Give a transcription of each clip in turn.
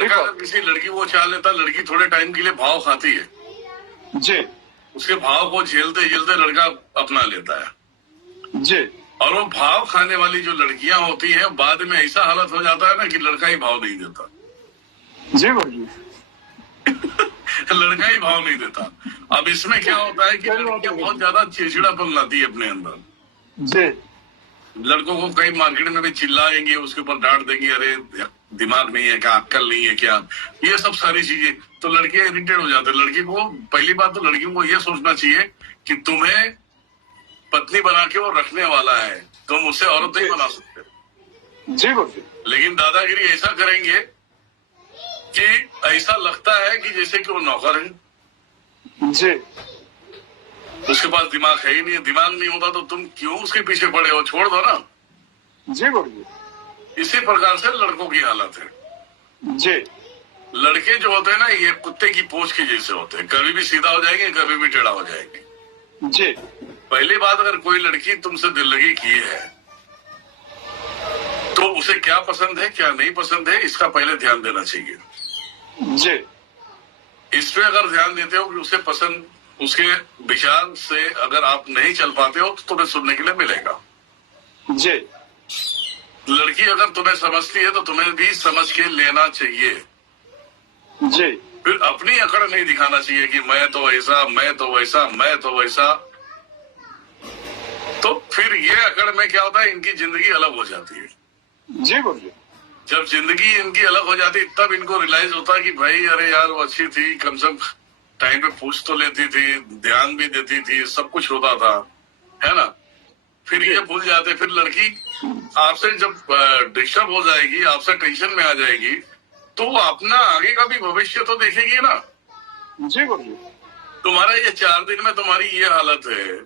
लड़का अगर किसी लड़की को चाह लेता, लड़की थोड़े टाइम के लिए भाव खाती है जी उसके भाव को झेलते झेलते लड़का अपना लेता है जी और वो भाव खाने वाली जो लड़कियां होती हैं बाद में ऐसा हालत हो जाता है ना कि लड़का ही भाव नहीं देता। जी गुरुजी। लड़का ही भाव नहीं देता। अब इसमें क्या होता है कि लड़कियां बहुत ज्यादा चिड़चिड़ापन लाती है अपने अंदर। जी लड़कों को कई मार्केट में भी चिल्लाएंगे, उसके ऊपर डांट देंगे, अरे दिमाग नहीं है क्या, अक्कल नहीं है क्या, ये सब सारी चीजें। तो लड़कियां इरिटेट हो जाते हैं। लड़की को पहली बात तो लड़कियों को ये सोचना चाहिए कि तुम्हें पत्नी बना के वो रखने वाला है, तुम उसे औरत नहीं बना सकते। जी गुरुजी। लेकिन दादागिरी ऐसा करेंगे कि ऐसा लगता है कि जैसे कि वो नौकर है। जी उसके पास दिमाग है ही नहीं। दिमाग नहीं होता तो तुम क्यों उसके पीछे पड़े हो, छोड़ दो ना। जी गुरुजी। इसी प्रकार से लड़कों की हालत है। जी लड़के जो होते हैं ना, ये कुत्ते की पूंछ के जैसे होते हैं, कभी भी सीधा हो जाएंगे, कभी भी टेढ़ा हो जाएंगे। जी पहली बात, अगर कोई लड़की तुमसे दिल लगी की है तो उसे क्या पसंद है क्या नहीं पसंद है इसका पहले ध्यान देना चाहिए। जी इस पे अगर ध्यान देते हो कि उसे पसंद, उसके विचार से अगर आप नहीं चल पाते हो तो तुम्हें सुनने के लिए मिलेगा। जी लड़की अगर तुम्हें समझती है तो तुम्हें भी समझ के लेना चाहिए। जी फिर अपनी अकड़ नहीं दिखाना चाहिए कि मैं तो ऐसा, मैं तो वैसा, मैं तो वैसा। तो फिर ये अकड़ में क्या होता है, इनकी जिंदगी अलग हो जाती है। जी गुरुजी। जब जिंदगी इनकी अलग हो जाती तब इनको रियलाइज होता है कि भाई अरे यार वो अच्छी थी, कम से कम टाइम पे पूछ तो लेती थी, ध्यान भी देती थी, सब कुछ होता था, है ना। फिर ये भूल जाते। फिर लड़की आपसे जब डिस्टर्ब हो जाएगी, आपसे टेंशन में आ जाएगी, तो वो अपना आगे का भी भविष्य तो देखेगी ना। जी गुरुजी। तुम्हारा ये 4 दिन में तुम्हारी ये हालत है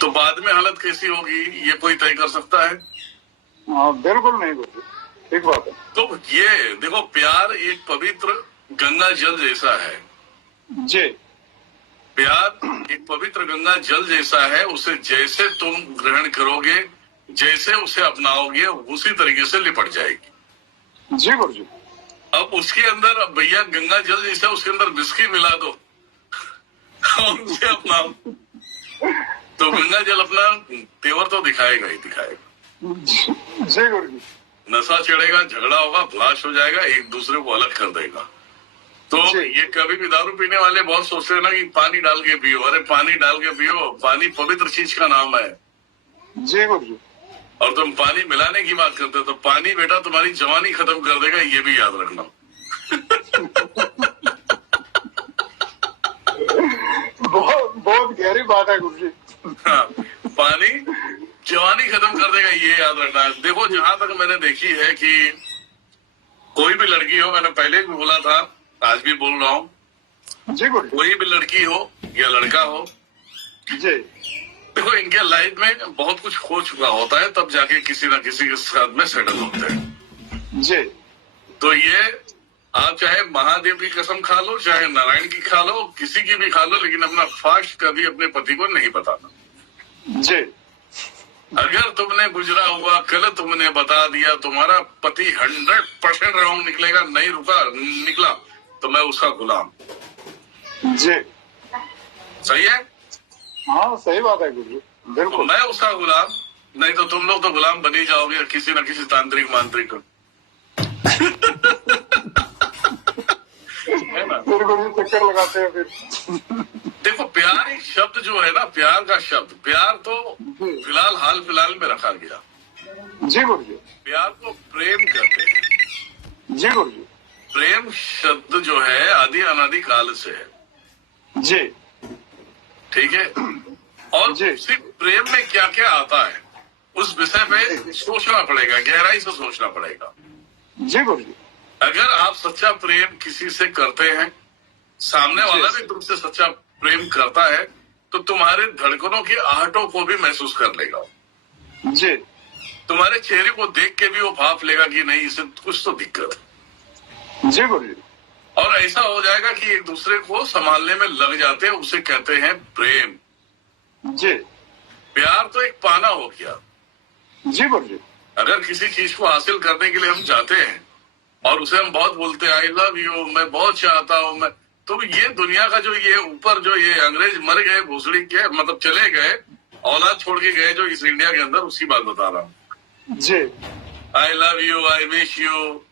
तो बाद में हालत कैसी होगी ये कोई तय कर सकता है? हाँ बिल्कुल नहीं गुरुजी, ठीक बात है। तो ये देखो, प्यार एक पवित्र गंगा जल जैसा है। जी प्यार एक पवित्र गंगा जल जैसा है। उसे जैसे तुम ग्रहण करोगे, जैसे उसे अपनाओगे, उसी तरीके से लिपट जाएगी। जी गुरुजी। अब उसके अंदर, अब भैया गंगा जल जैसा, उसके अंदर विस्की मिला दो और उसे अपनाओ तो गंगा जल अपना तेवर तो दिखाएगा ही दिखाएगा। जी गुरुजी। नशा चढ़ेगा, झगड़ा होगा, फ्लाश हो जाएगा, एक दूसरे को अलग कर देगा। तो ये कभी भी दारू पीने वाले बहुत सोचते हैं ना कि पानी डाल के पियो। अरे पानी डाल के पियो, पानी पवित्र चीज का नाम है। जी गुरुजी। और तुम पानी मिलाने की बात करते हो तो पानी बेटा तुम्हारी जवानी खत्म कर देगा, ये भी याद रखना। बहुत बहुत गहरी बात है गुरुजी। हाँ, पानी जवानी खत्म कर देगा, ये याद रखना। देखो, जहां तक मैंने देखी है कि कोई भी लड़की हो, मैंने पहले भी बोला था, आज भी बोल रहा हूँ, जी गुरुजी। कोई भी लड़की हो या लड़का हो, जी देखो इनके लाइफ में बहुत कुछ हो चुका होता है, तब जाके किसी ना किसी के साथ में सेटल होते हैं। जी तो ये आप चाहे महादेव की कसम खा लो, चाहे नारायण की खा लो, किसी की भी खा लो, लेकिन अपना फास्ट कभी अपने पति को नहीं बताना। जी अगर तुमने गुजरा हुआ कल तुमने बता दिया, तुम्हारा पति 100% राउंड निकलेगा, नहीं निकला तो मैं उसका गुलाम। जी सही है? हाँ सही बात है गुरुजी, तो बिल्कुल। मैं उसका गुलाम, नहीं तो तुम लोग तो गुलाम बनी जाओगे किसी न किसी तांत्रिक मांत्रिक। है ना? फिर गुरुजी चक्कर लगाते हैं फिर। देखो, प्यार एक शब्द जो है ना, प्यार का शब्द, प्यार तो फिलहाल हाल फिलहाल में रखा गया। जी गुरुजी। प्यार को प्रेम कहते हैं। जी गुरुजी। प्रेम शब्द जो है आदि अनादि काल से है। जी ठीक है? और जी। सिर्फ प्रेम में क्या क्या आता है उस विषय पे सोचना पड़ेगा, गहराई से सोचना पड़ेगा। जी गुरुजी। अगर आप सच्चा प्रेम किसी से करते हैं, सामने वाला भी तुमसे सच्चा प्रेम करता है, तो तुम्हारे धड़कनों की आहटों को भी महसूस कर लेगा। जी तुम्हारे चेहरे को देख के भी वो भाप लेगा कि नहीं, इसे कुछ तो दिक्कत है। जी गुरुजी। और ऐसा हो जाएगा कि एक दूसरे को संभालने में लग जाते हैं, उसे कहते हैं प्रेम। जी प्यार तो एक पाना हो गया। जी गुरुजी। अगर किसी चीज को हासिल करने के लिए हम जाते हैं और उसे हम बहुत बोलते हैं आई लव यू, मैं बहुत चाहता हूँ मैं। तो ये दुनिया का जो ये ऊपर जो ये अंग्रेज मर गए भोसड़ी के, मतलब चले गए, औलाद छोड़ के गए जो इस इंडिया के अंदर, उसकी बात बता रहा हूँ। जी I love you, I wish you,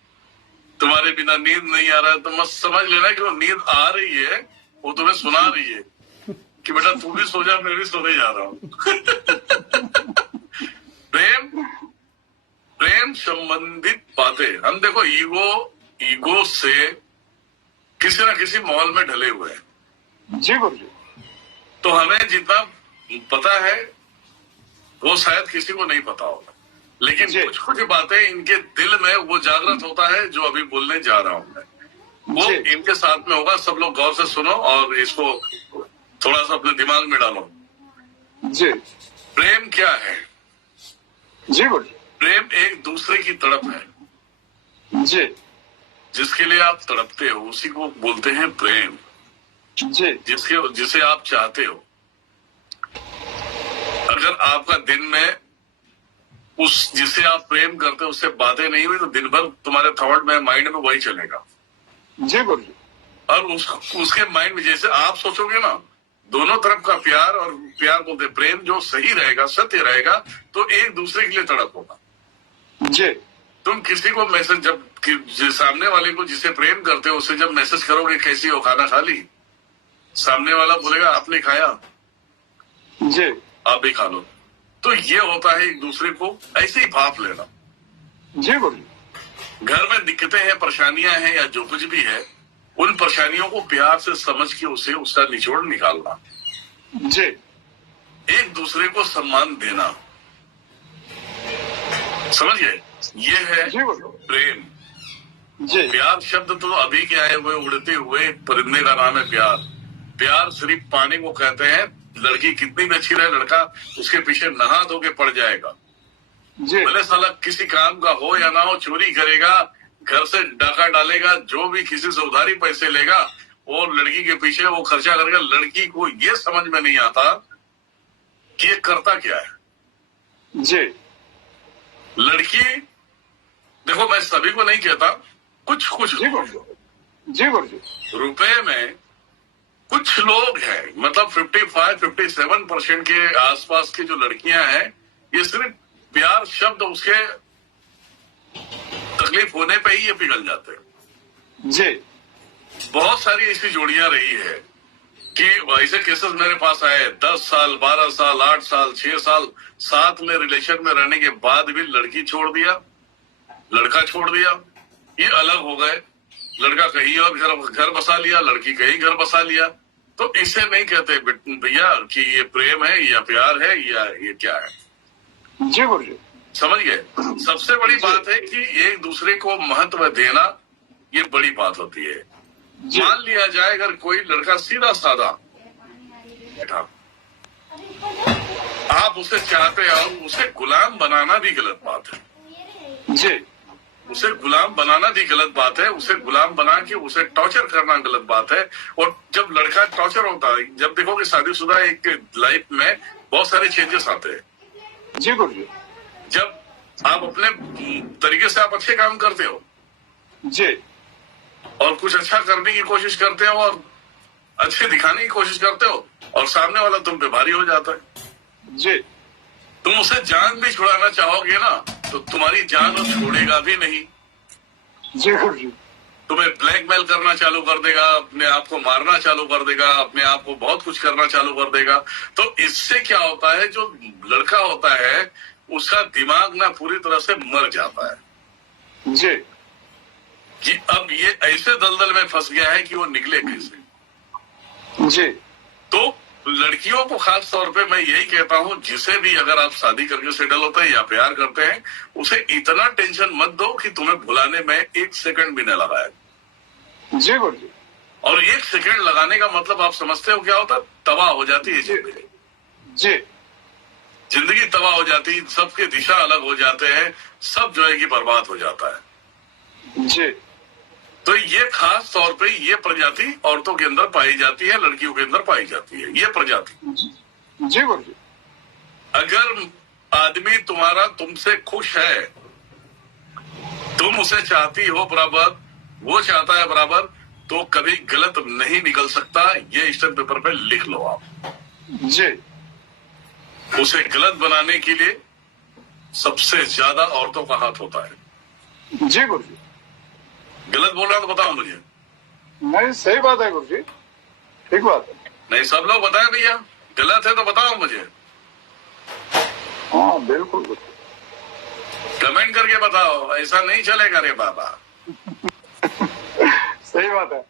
तुम्हारे बिना नींद नहीं आ रहा है, तो मत समझ लेना कि वो नींद आ रही है, वो तुम्हें सुना रही है कि बेटा तू भी सो जा, मैं भी सोने जा रहा हूँ। प्रेम, प्रेम संबंधित बातें हम देखो, ईगो से किसी न किसी माहौल में ढले हुए हैं। जी गुरु जी। तो हमें जितना पता है वो शायद किसी को नहीं पता होगा, लेकिन जी। कुछ कुछ बातें इनके दिल में वो जागृत होता है जो अभी बोलने जा रहा हूं मैं, वो जी। इनके साथ में होगा। सब लोग गौर से सुनो और इसको थोड़ा सा अपने दिमाग में डालो। जी प्रेम क्या है? जी गुरु जी। प्रेम एक दूसरे की तड़प है। जी जिसके लिए आप तड़पते हो उसी को बोलते हैं प्रेम। जी जिसे आप चाहते हो। अगर आपका दिन में उस जिसे आप प्रेम करते हो उससे बातें नहीं हुई तो दिन भर तुम्हारे थॉट में, माइंड में वही चलेगा। जी गुरु जी। और उसके माइंड में जैसे आप सोचोगे ना, दोनों तरफ का प्यार, और प्यार बोलते प्रेम जो सही रहेगा, सत्य रहेगा, तो एक दूसरे के लिए तड़प होगा। जी तुम किसी को मैसेज सामने वाले को जिसे प्रेम करते हो उसे जब मैसेज करोगे कैसी हो, खाना खा ली, सामने वाला बोलेगा आपने खाया, जी आप भी खा लो। तो ये होता है एक दूसरे को ऐसे ही भाप लेना। जी गुरु जी। घर में दिक्कतें हैं, परेशानियां हैं या जो कुछ भी है, उन परेशानियों को प्यार से समझ के उसे उसका निचोड़ निकालना। जी एक दूसरे को सम्मान देना, समझ गए? ये है जी गुरु प्रेम। जी। प्यार शब्द तो अभी के आए हुए उड़ते हुए परिंदे का नाम है प्यार। प्यार सिर्फ पानी को कहते हैं। लड़की कितनी भी अच्छी रहे, लड़का उसके पीछे नहा धो के पड़ जाएगा। जी भले साला किसी काम का हो या ना हो, चोरी करेगा, घर से डाका डालेगा, जो भी किसी से उधारी पैसे लेगा, और लड़की के पीछे वो खर्चा करेगा। लड़की को ये समझ में नहीं आता कि ये करता क्या है। जी लड़की, देखो मैं सभी को नहीं कहता, कुछ कुछ जी गुरु जी। जी गुरु जी। रुपए में कुछ लोग हैं, मतलब 55-57% के आसपास की जो लड़कियां हैं, ये सिर्फ प्यार शब्द उसके तकलीफ होने पे ही ये पिघल जाते हैं। जी बहुत सारी ऐसी जोड़ियां रही है कि ऐसे केसेस मेरे पास आए, 10 साल 12 साल 8 साल 6 साल साथ में रिलेशन में रहने के बाद भी लड़की छोड़ दिया, लड़का छोड़ दिया, ये अलग हो गए। लड़का कहीं और घर बसा लिया, लड़की कहीं घर बसा लिया। तो इसे नहीं कहते भैया कि ये प्रेम है या प्यार है या ये क्या है। जी गुरु जी। समझ गए? सबसे बड़ी बात है कि एक दूसरे को महत्व देना, ये बड़ी बात होती है। जी मान लिया जाए अगर कोई लड़का सीधा साधा बैठा, आप उसे चाहते हो, उसे गुलाम बनाना भी गलत बात है। जी उसे गुलाम बनाना भी गलत बात है। उसे गुलाम बना के उसे टॉर्चर करना गलत बात है। और जब लड़का टॉर्चर होता है, जब देखोगे शादीशुदा एक लाइफ में बहुत सारे चेंजेस आते हैं। जी गुरु जी। जब आप अपने तरीके से आप अच्छे काम करते हो जी और कुछ अच्छा करने की कोशिश करते हो और अच्छे दिखाने की कोशिश करते हो, और सामने वाला तुम पे भारी हो जाता है। जी तुम उसे जान भी छुड़ाना चाहोगे ना, तो तुम्हारी जान वो छोड़ेगा भी नहीं। जी गुरु जी। तुम्हें ब्लैकमेल करना चालू कर देगा, अपने आप को मारना चालू कर देगा, अपने आप को बहुत कुछ करना चालू कर देगा। तो इससे क्या होता है, जो लड़का होता है उसका दिमाग ना पूरी तरह से मर जाता है जी कि अब ये ऐसे दलदल में फंस गया है कि वो निकले कैसे। जी तो लड़कियों को खास तौर पे मैं यही कहता हूँ, जिसे भी अगर आप शादी करके सेटल होते हैं या प्यार करते हैं, उसे इतना टेंशन मत दो कि तुम्हें भुलाने में 1 सेकंड भी न लगाए। जी गुरु जी। और 1 सेकंड लगाने का मतलब आप समझते हो क्या होता? तबाह हो जाती है जिंदगी। जी जिंदगी तबाह हो जाती है, सबके दिशा अलग हो जाते हैं, सब जो है कि बर्बाद हो जाता है। जी तो ये खास तौर पे ये प्रजाति औरतों के अंदर पाई जाती है, लड़कियों के अंदर पाई जाती है ये प्रजाति। जी गुरु जी। अगर आदमी तुमसे खुश है तुम उसे चाहती हो बराबर, वो चाहता है बराबर, तो कभी गलत नहीं निकल सकता। ये स्टैम्प पेपर पे लिख लो आप। जी उसे गलत बनाने के लिए सबसे ज्यादा औरतों का हाथ होता है। जी गुरु जी, गलत बोल रहा हूं तो बताओ मुझे। नहीं सही बात है गुरु जी, ठीक बात है। नहीं, सब लोग बताएं भैया, गलत है तो बताओ मुझे, हाँ बिल्कुल गुरु जी। कमेंट करके बताओ, ऐसा नहीं चलेगा रे बाबा। सही बात है।